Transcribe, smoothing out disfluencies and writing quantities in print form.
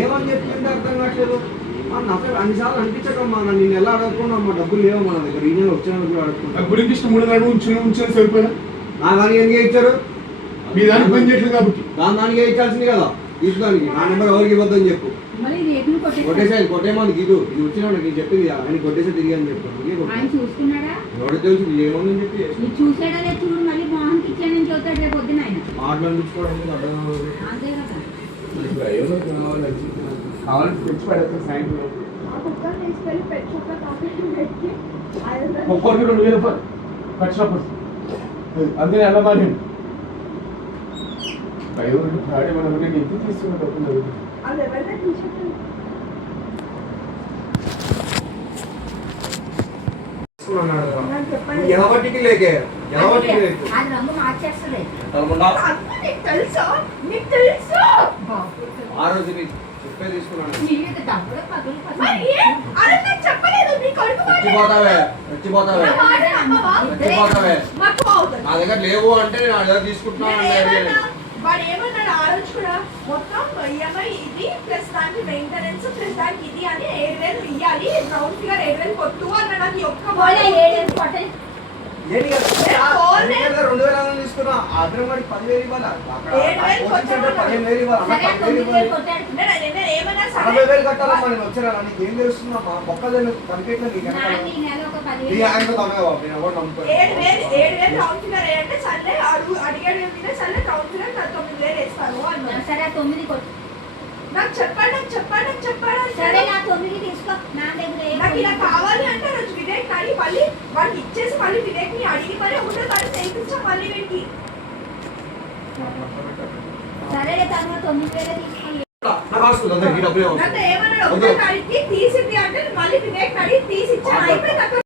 ఏమని చెప్తుంటే అర్థం కావట్లేదు. నాకు అన్నిసార్లు అనిపించకమ్మా నేను ఎలా అడగకుండా అమ్మా డబ్బులు లేవు మన దగ్గర ఈ నెల వచ్చిన అడుగుతున్నా. గుడికి ఇష్టం 3 నెలలు ఉంచిన సరిపోయినా నా దానికి ఎందుకు ఇచ్చారు? మీ దానికి పని చేయట్లేదు కాబట్టి దానికే ఇచ్చాల్సింది కదా. తీసుకోడానికి నా నెంబర్ ఎవరికి ఇవ్వద్దని చెప్పు. కొట్టేసాయి కొట్టేమని ఇది వచ్చిన నేను చెప్పింది ఆయన కొట్టేసే తిరిగి అని చెప్పాను. ఎవరికి తెలుసు ఏమని చెప్పి మాటలు అనిపించుకోవడానికి కావాలంటే తెచ్చి పడేస్తాను సాయంత్రం. ఒక్కొక్కరికి 2000 రూపాయలు ఖర్చునప్పుడు అందుకని ఎలా మారింది భయం ప్రాడే మనం నేను ఎందుకు తీసుకున్న డబ్బులు ఎవరికి లేకే ఆ రోజు చెప్పే తీసుకున్నాను. నా దగ్గర లేవు అంటే నేను నా దగ్గర తీసుకుంటున్నాను. వాడు ఏమన్నాడు ఆ రోజు కూడా మొత్తం ఈఎంఐ ఇది ప్లస్ దానికి మెయింటెనెన్స్ ప్లస్ దానికి ఇది అని 7,000 ఇయ్యాలి రౌండ్ ఫిగర్ 7,000 కొట్టు అన్నాడు. అది ఒక్క 2000 తీసుకున్నా ఆగ్రహం 10,000 ఇవ్వాలి. 15,000 ఏమన్నా 60,000 కట్టాలమ్మా. నేను వచ్చినా నీకు ఏం తెలుస్తుందమ్మా మొక్కలు కనిపించలేదు. 7,000 రౌండ్ ఫిగర్ అంటే సర్లే అడిగాడు ఏమిటంటే సర్లే రౌండ్ ఫిగర్ 9,000 వేస్తాను అన్నాడు. సరే 9 కొట్టు. నాకు చెప్పాడు సరే నా 9 తీసుకో. నా దగ్గర నాకు ఇలా కావాలి అంటే రోజు వివేక్ అడిగి మళ్ళీ వాడికి ఇచ్చేసి మళ్ళీ వివేక్ ని అడిగి మరి ఒకటో తారీఖు చేయించాం మళ్ళీ వీడికి. సరే తర్వాత 9,000 తీసుకో. ఏమన్నాడు ఒకటో తారీఖుకి తీసింది అంటే మళ్ళీ వివేక్ అడిగి తీసి ఇచ్చాను అయిపోయింది.